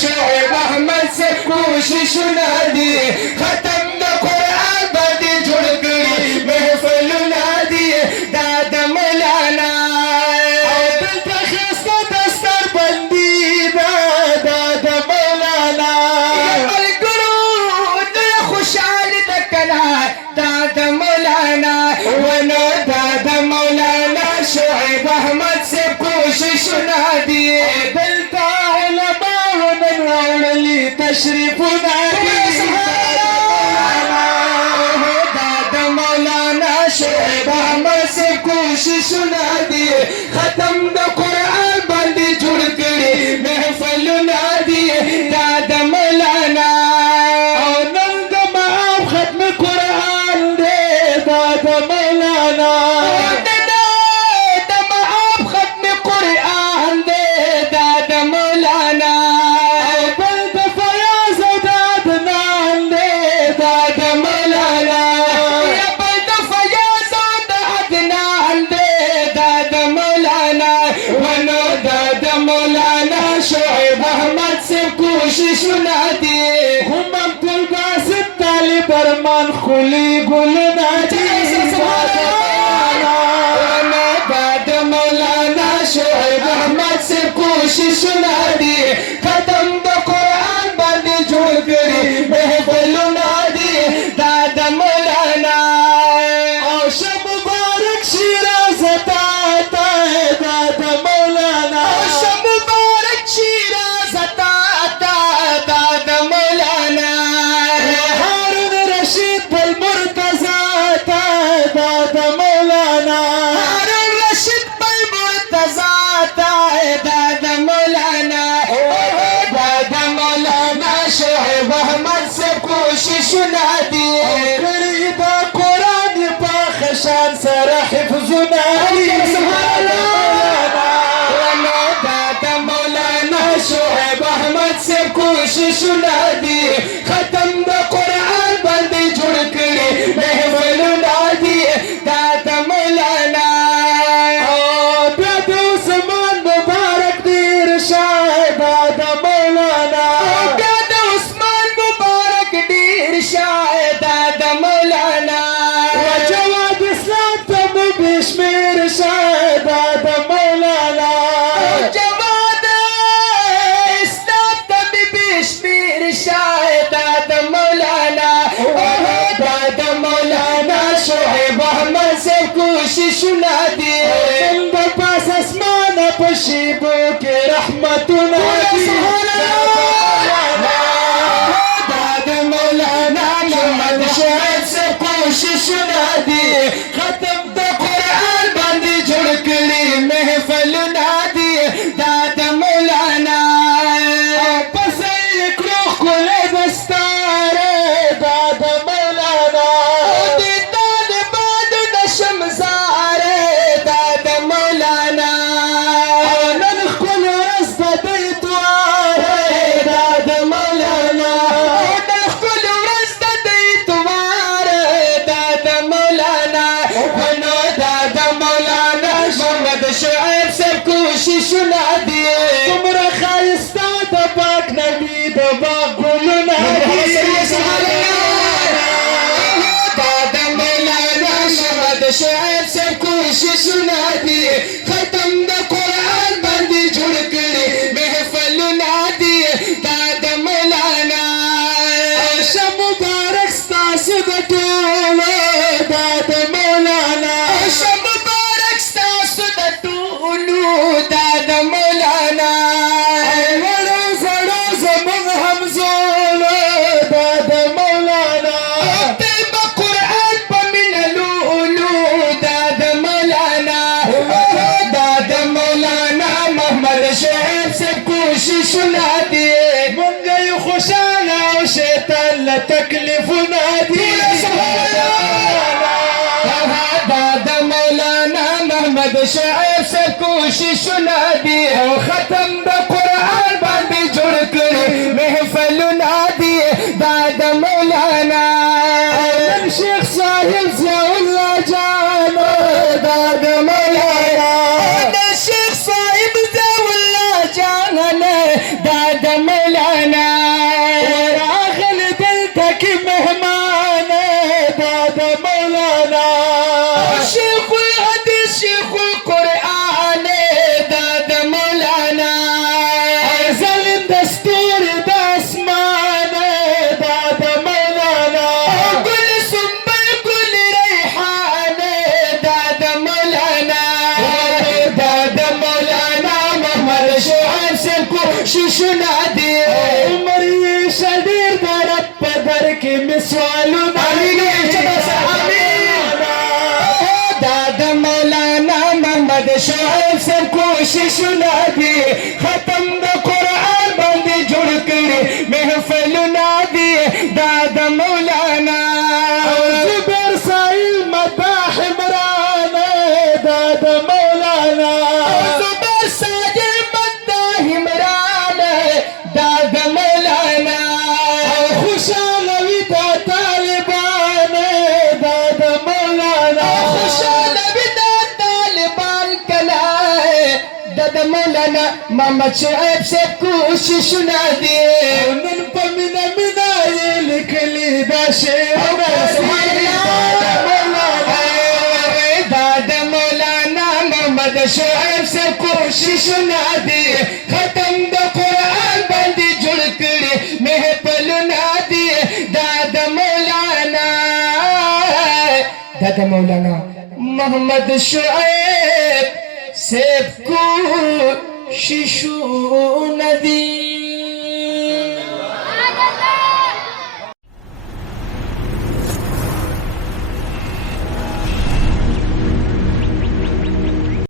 شعیب احمد سے کوششونه دي ختم د قرآن باندې جوړ کړي محفلونه دي دا د مولانا او دلته ښایسته دستار بندي دا د مولانا ملګرو دوی خوشحالي ده کنه دا د مولانا ونو دا د مولانا شعیب احمد سے کوششونه دي دلته علماء نن راوړلي تشریفونه دي دا د مولانا شعیب احمد سے کوششونه دي ختم د قرآن باندې جوړ کړي محفلونه دي دا د مولانا او نن د معاف ختم قرآن دی دا د مولانا کوششونه دي هم عبدل باسط طالب ارمان خلی ګلونه دي دا د مولانا شعیب احمد سے کوششونه دي ختم د قرآن باندې جوړ کړي محفلونه دي دا د مولانا او شب مبارک شیراز تا دا د مولانا او شب مبارک شیراز تا کوششونه دي کړي دا قرآن په خشان سره حفظونه دي دا د مولانا شعیب احمد سے کوششونه دي ختم د قرآن باندې جوړ کړي محفلونه دي دا د مولانا او بیا د عثمان مبارک ډېر شاید دا د مولانا شاید د مولانا وجواد اسلام تم بشمیر شاید د مولانا جواد اسلام تم بشمیر شاید د مولانا د مولانا شعیب احمد سے کوششونه دي د پاس اسمان په شیبو کې رحمتونه دي کوششونه دي ختم د قرآن باندې جوړ کړي محفلونه دي دا د مولانا پس یې کړو ښکلی دستار دا د مولانا د طالبانو د شمزار دا د مولانا نن ښکلې ورځ د دوی دوار دا د مولانا نن ښکلې ورځ د دوی دوار شعیب سے کوششونه دي څومره ښایسته د پاک نبي د باغ ګلونه دي دا د مولانا محمد شعیب سے کوششونه دي ختم د قرآن باندې جوړ کړي محفلونه دي دا د مولانا شه مبارک ستاسو د ټولو دا د مولانا شه دا د مولانا وړو زړو زموږ همزولو دا د مولانا طیب قرآن په مینه لولو دا د مولانا دا د مولانا محمد شعیب سے کوششونه دي موږ یو خوشحاله او شیطان له تکلیفونه دي دا د مولانا محمد شعیب سے کوششونه دي او ختم د قرآن باندې جوړ کړي محفلونه دي دا د مولانا شیخ صاحب ضیاء الله جان دا د مولانا شیخ صاحب ضیاء الله جان دا د مولانا से कोशिश ना दे मरिए शरीर दरप पदर के मिसालू दादा मौलाना मोहम्मद शोएब से कोशिश ना दे खत्म द कुरान बंदी जुड़ कर महफिल ना दे दादा मौलाना जुबैर साहिल मदाह इमरान दादा मौलाना जुबैर साहिल मदाह इमरान दादा मौलाना खुशालवी दा तालिबान दादा मौलाना खुशालवी दा तालिबान कलाए दादा मौलाना मोहम्मद शोएब से कोशिश ना दे नन पमिना मिना ये लिख ली दा शेर दादा मौलाना मोहम्मद शोएब से कोशिश ना दे खत्म द कुरान बंदी जुड़ कर महफिल ना दे दादा मौलाना मोहम्मद शोएब से कोशिश ना दे।